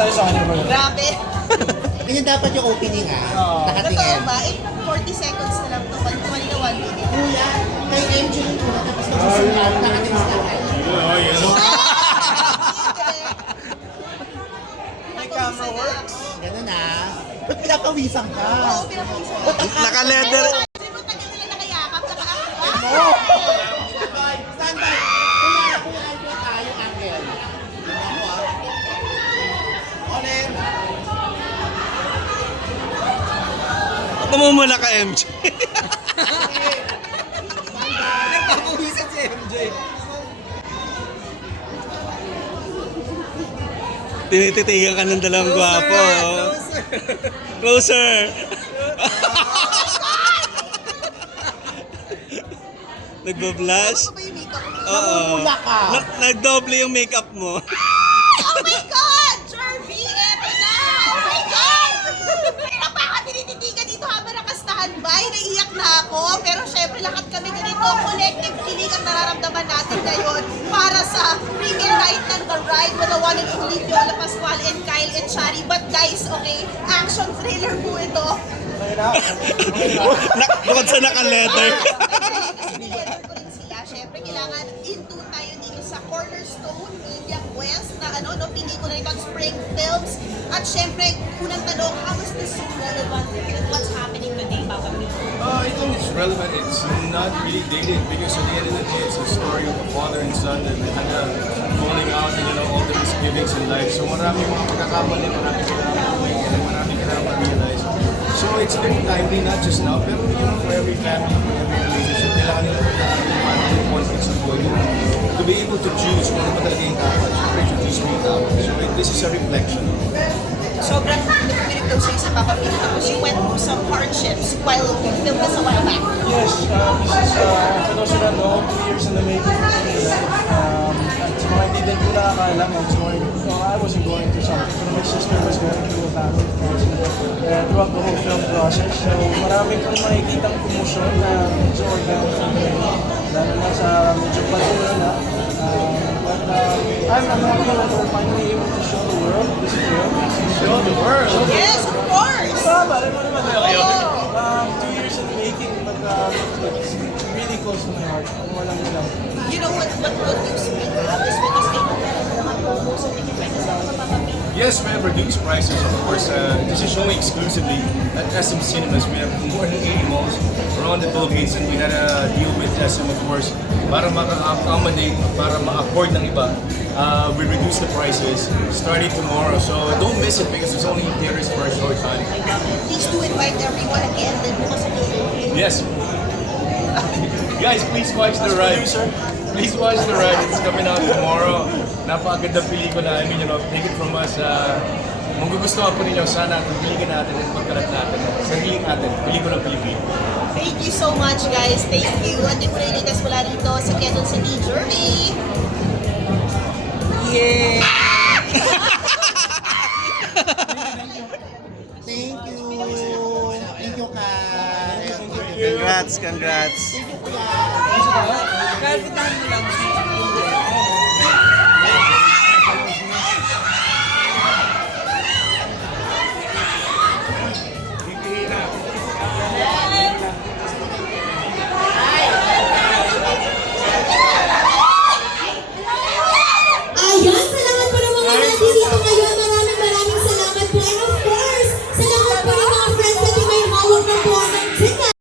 Tayo sa kanya ba? Grabe. Ganyan dapat yung opening Totoo nakatingin. ba? 40 seconds na lang to. Kanina 1 minute. Kuya, kay MJ yung una tapos magsusulat, nakatingin sa kayo. May camera works. Ganun ah. Ba't pinapawisan ka? Oo, pinapawisan ako. Naka-leather. Sino tagal nila nakayakap? Naka-akap? Standby! Kuya, kuya, Angel tayo, Angel. Ako ah. Olin! Ako mo muna ka, MJ. Nagpapawisan si MJ. Tinititigan ka ng dalawang gwapo. Closer. Nagbablush? Ano ba yung makeup mo? Oo. Namumula ka. Nagdoble yung makeup mo. Oh my God! Jervy, eto na! Oh my God! Pero pa ako tinititigan dito habang naka-standby. Naiiyak na ako. Pero syempre lahat kami ganito. Collective kilig ang nararamdaman natin ngayon para sa premiere night ng The Ride with the one and only Viola Pascual and Kyle and Shari. But guys, okay, action thriller po ito. Bukod sa naka-leather. Kasi nilender ko rin sila. Syempre, kailangan into tayo dito sa Cornerstone Media Quest na no, pelikula nito at Spring Films. At syempre, unang tanong, how is this so relevant with what's happening today, Papa P? I think it's relevant. It's not really dated because at the end of the day, it's a story of a father and son that falling out and all the misgivings in life. So marami mga pagkakamali, marami kailangan ma-realize. So it's very timely, not just now, pero for every family, for every relationship, kailangan nila yung conflicts of buhay nila. To be able to choose kung ano ba talaga yung dapat, syempre choose mo yung dapat. So this is a reflection. Sobrang napipinig daw sa'yo sa Papa P. Tapos you went through some hardships while you filmed this a while back. Yes, this is, for those who don't know, 2 years in the making for Manila. At sa mga hindi din ko nakakaalam, I wasn't going through something, but my sister was going through a battle throughout the whole film process. So maraming kang makikitang promotion na medyo organic, lalo na sa medyo patuloy na. But I'm happy that we're finally able to show the world this film. Show the world! Yes, of course! Tama, alam mo naman. 2 years in the making, but it's really close to my heart. Kung walang ilang. You know what you speak of is because they know that mga promos at ticket sa Papa P. Yes, we have reduced prices. Of course, this is showing exclusively at SM Cinemas. We have more than 80 malls around the Philippines, and we had a deal with SM, of course, para maka-accommodate, para ma-afford ng iba. We reduced the prices starting tomorrow, so don't miss it because it's only in theaters for a short time. Please do invite everyone again. Then bukas ang show. Yes. Guys, please watch The Ride. Please watch The Ride. It's coming out tomorrow. Napakagandang pelikula. I mean, take it from us. Kung gugustuhan po ninyo, sana piligan natin at pagkalat natin. Sariling natin, pelikulang Pilipino. Thank you so much, guys. Thank you. At yung muna ilitas mula rito sa Quezon City, Jervy. Yeah! Thank you! Thank you, Kai! Congrats. Thank you, Kuya! Kahit mo lang.